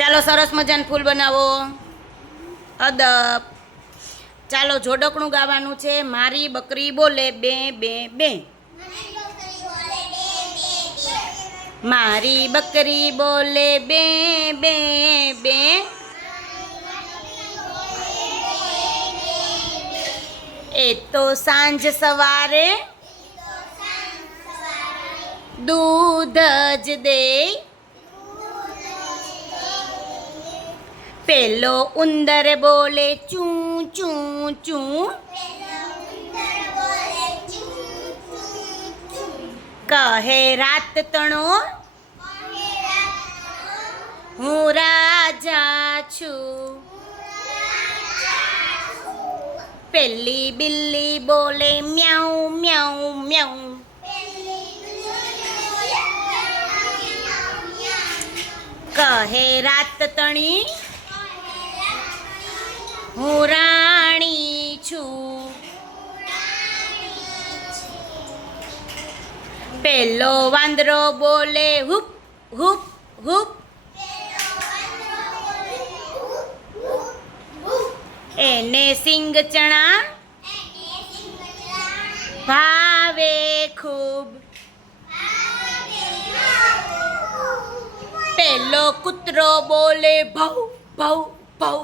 ચાલો સરસ મજાનું ફૂલ બનાવો. અદબ. ચાલો જોડકણું ગાવાનું છે. મારી બકરી બોલે બે બે બે. મારી બકરી બોલે બે બે બે. એ તો સાંજ સવારે દૂધ જ દે. પેલો ઉંદર બોલે ચૂ ચૂ ચૂ. કહે રાત તણો. હું રાજા છું. પેલી બિલ્લી બોલે મ્યાઉ મ્યાઉ મ્યાઉ. કહે રાત તણી. હું રાણી છું. પેલો વાંદરો બોલે હુપ હુપ હુપ. એને સિંગ ચણા ભાવે ખૂબ. પેલો કૂતરો બોલે ભૌ ભવ ભૌ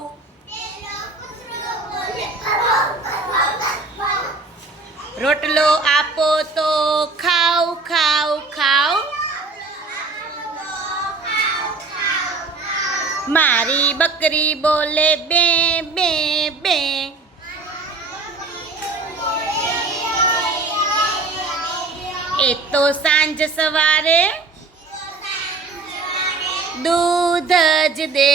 રોટલો આપો તો ખાવ ખાવ ખાવ મારી બકરી બોલે બે બે બે એ તો સાંજ સવારે દૂધ જ દે